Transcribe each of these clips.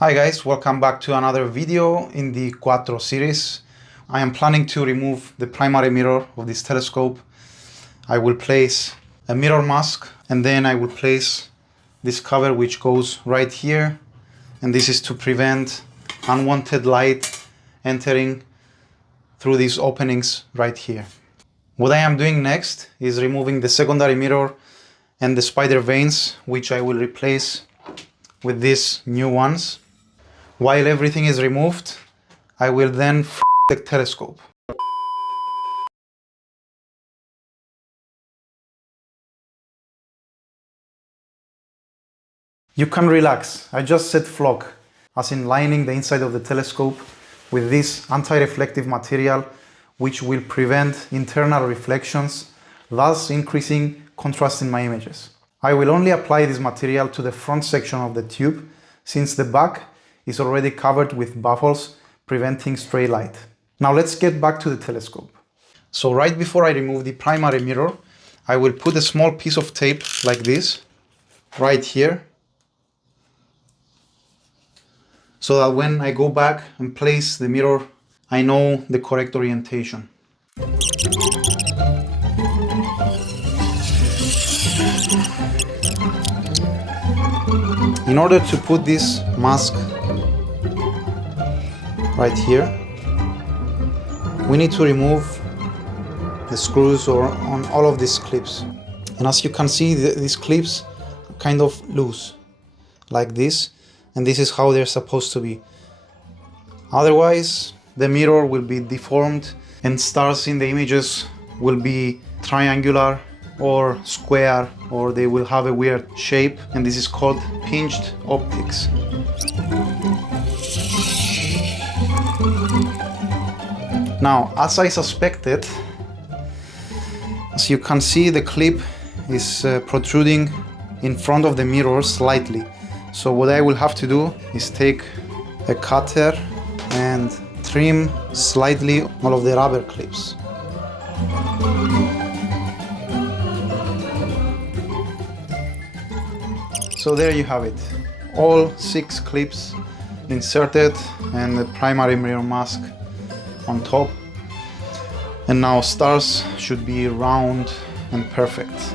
Hi guys, welcome back to another video in the Quattro series. I am planning to remove the primary mirror of this telescope. I will place a mirror mask and then I will place this cover which goes right here, and this is to prevent unwanted light entering through these openings right here. What I am doing next is removing the secondary mirror and the spider vanes, which I will replace with these new ones. While everything is removed, I will then the telescope. You can relax. I just said flock, as in lining the inside of the telescope with this anti-reflective material, which will prevent internal reflections, thus increasing contrast in my images. I will only apply this material to the front section of the tube, since the back is already covered with baffles, preventing stray light. Now let's get back to the telescope. So right before I remove the primary mirror, I will put a small piece of tape like this, right here, so that when I go back and place the mirror, I know the correct orientation. In order to put this mask right here, we need to remove the screws on all of these clips. And as you can see, these clips are kind of loose, like this, and this is how they're supposed to be. Otherwise, the mirror will be deformed and stars in the images will be triangular or square, or they will have a weird shape, and this is called pinched optics. Now, as I suspected, as you can see, the clip is protruding in front of the mirror slightly. So what I will have to do is take a cutter and trim slightly all of the rubber clips. So there you have it. All 6 clips inserted and the primary mirror mask on top. And now stars should be round and perfect.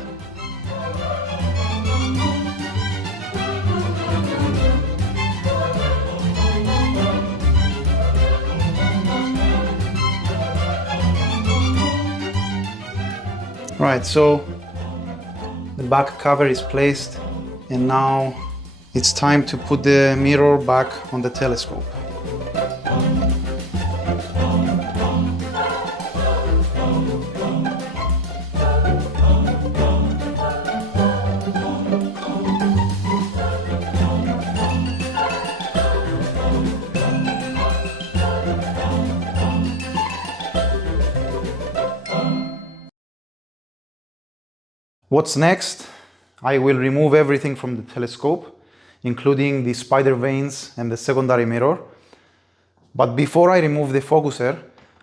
Right, so the back cover is placed, and now it's time to put the mirror back on the telescope. What's next? I will remove everything from the telescope, including the spider vanes and the secondary mirror. But before I remove the focuser,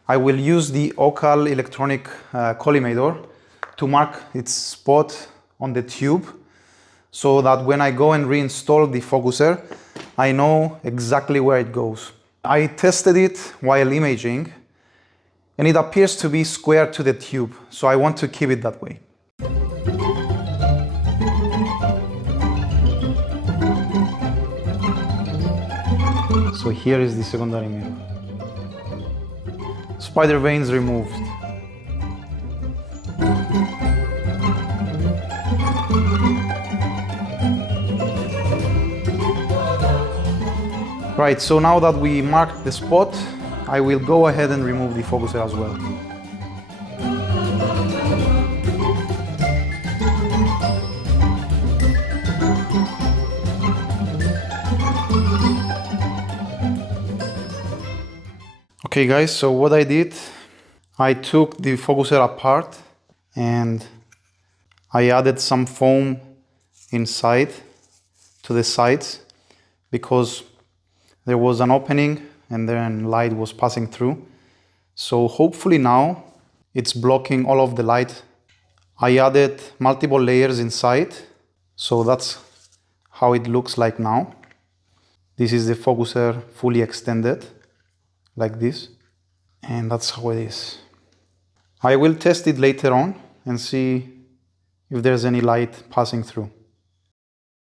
I will use the Ocal electronic collimator to mark its spot on the tube, so that when I go and reinstall the focuser, I know exactly where it goes. I tested it while imaging, and it appears to be square to the tube, so I want to keep it that way. So here is the secondary mirror. Spider vanes removed. Right, so now that we marked the spot, I will go ahead and remove the focuser as well. Okay guys, so what I did, I took the focuser apart and I added some foam inside to the sides, because there was an opening and then light was passing through. So hopefully now it's blocking all of the light. I added multiple layers inside, so that's how it looks like now. This is the focuser fully extended, like this. And that's how it is. I will test it later on and see if there's any light passing through.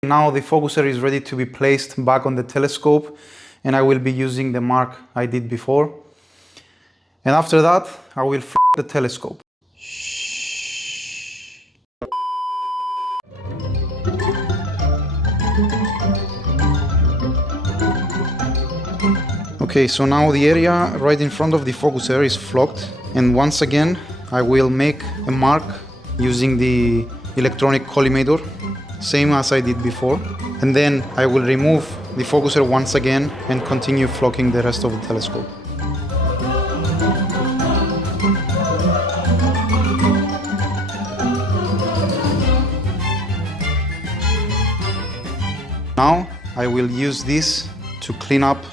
Now the focuser is ready to be placed back on the telescope, and I will be using the mark I did before. And after that, I will f the telescope. Okay, so now the area right in front of the focuser is flocked, and once again I will make a mark using the electronic collimator, same as I did before, and then I will remove the focuser once again and continue flocking the rest of the telescope. Now I will use this to clean up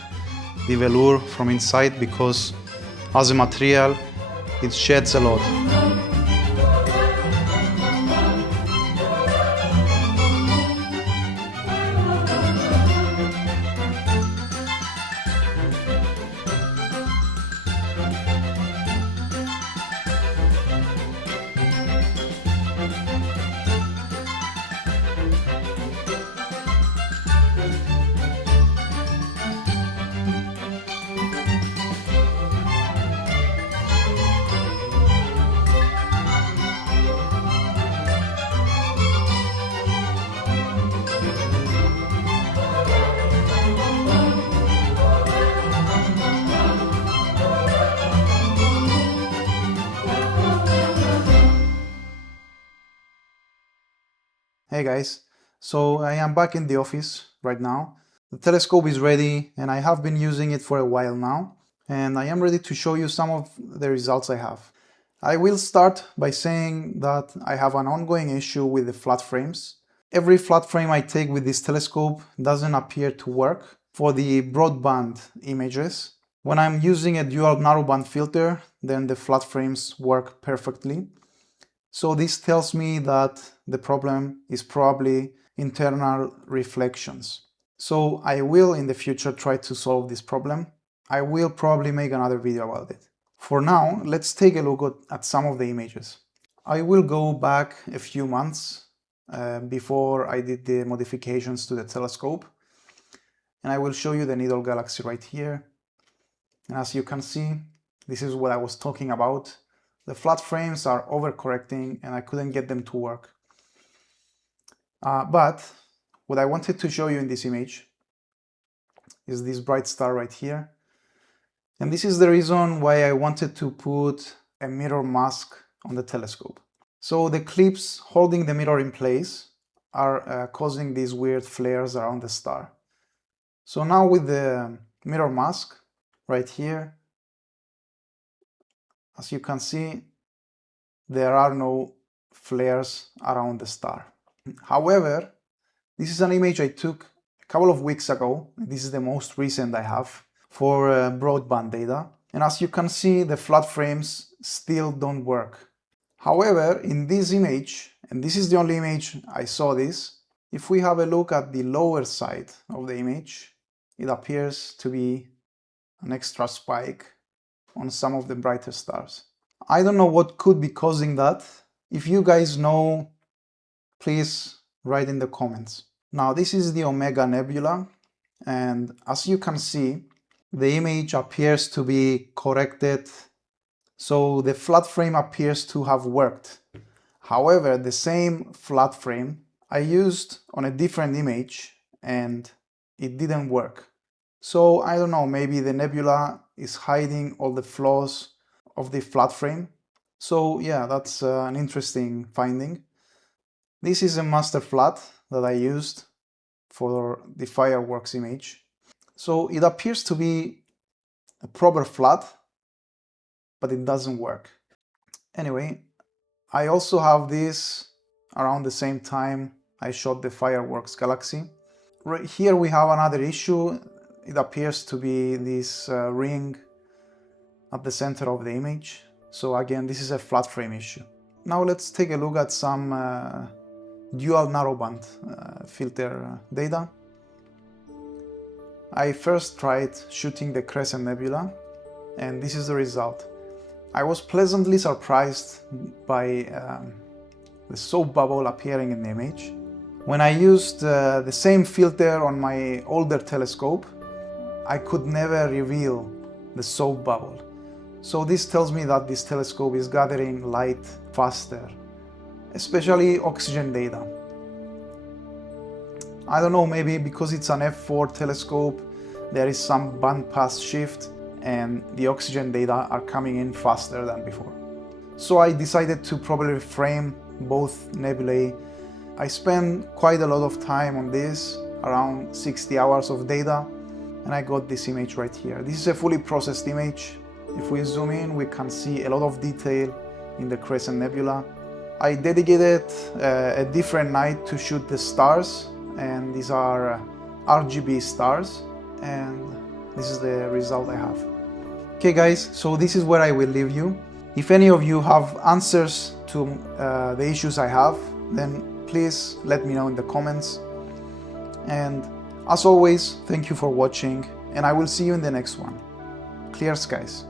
the velour from inside, because as a material it sheds a lot. Hey guys, so I am back in the office right now. The telescope is ready and I have been using it for a while now, and I am ready to show you some of the results I have. I will start by saying that I have an ongoing issue with the flat frames. Every flat frame I take with this telescope doesn't appear to work for the broadband images. When I'm using a dual narrowband filter, then the flat frames work perfectly. So this tells me that the problem is probably internal reflections. So I will in the future try to solve this problem. I will probably make another video about it. For now, let's take a look at some of the images. I will go back a few months before I did the modifications to the telescope, and I will show you the needle galaxy right here. And as you can see, this is what I was talking about. The flat frames are overcorrecting and I couldn't get them to work. But what I wanted to show you in this image is this bright star right here. And this is the reason why I wanted to put a mirror mask on the telescope. So the clips holding the mirror in place are causing these weird flares around the star. So now with the mirror mask right here, as you can see, there are no flares around the star. However, this is an image I took a couple of weeks ago. This is the most recent I have for broadband data. And as you can see, the flat frames still don't work. However, in this image, and this is the only image I saw this, if we have a look at the lower side of the image, it appears to be an extra spike on some of the brighter stars. I don't know what could be causing that. If you guys know, please write in the comments. Now this is the Omega Nebula, and as you can see, the image appears to be corrected, so the flat frame appears to have worked. However, the same flat frame I used on a different image and it didn't work. So I don't know, maybe the nebula is hiding all the flaws of the flat frame. So yeah, that's an interesting finding. This is a master flat that I used for the fireworks image. So it appears to be a proper flat, but it doesn't work. Anyway, I also have this around the same time I shot the fireworks galaxy. Right here we have another issue. It appears to be this ring at the center of the image. So again, this is a flat frame issue. Now let's take a look at some dual narrowband filter data. I first tried shooting the Crescent Nebula, and this is the result. I was pleasantly surprised by the soap bubble appearing in the image. When I used the same filter on my older telescope, I could never reveal the soap bubble. So this tells me that this telescope is gathering light faster, especially oxygen data. I don't know, maybe because it's an f4 telescope, there is some bandpass shift and the oxygen data are coming in faster than before. So I decided to probably frame both nebulae. I spent quite a lot of time on this, around 60 hours of data, and I got this image right here. This is a fully processed image. If we zoom in, we can see a lot of detail in the Crescent Nebula. I dedicated a different night to shoot the stars, and these are RGB stars, and this is the result I have. Okay guys, so this is where I will leave you. If any of you have answers to the issues I have, then please let me know in the comments. And as always, thank you for watching, and I will see you in the next one. Clear skies.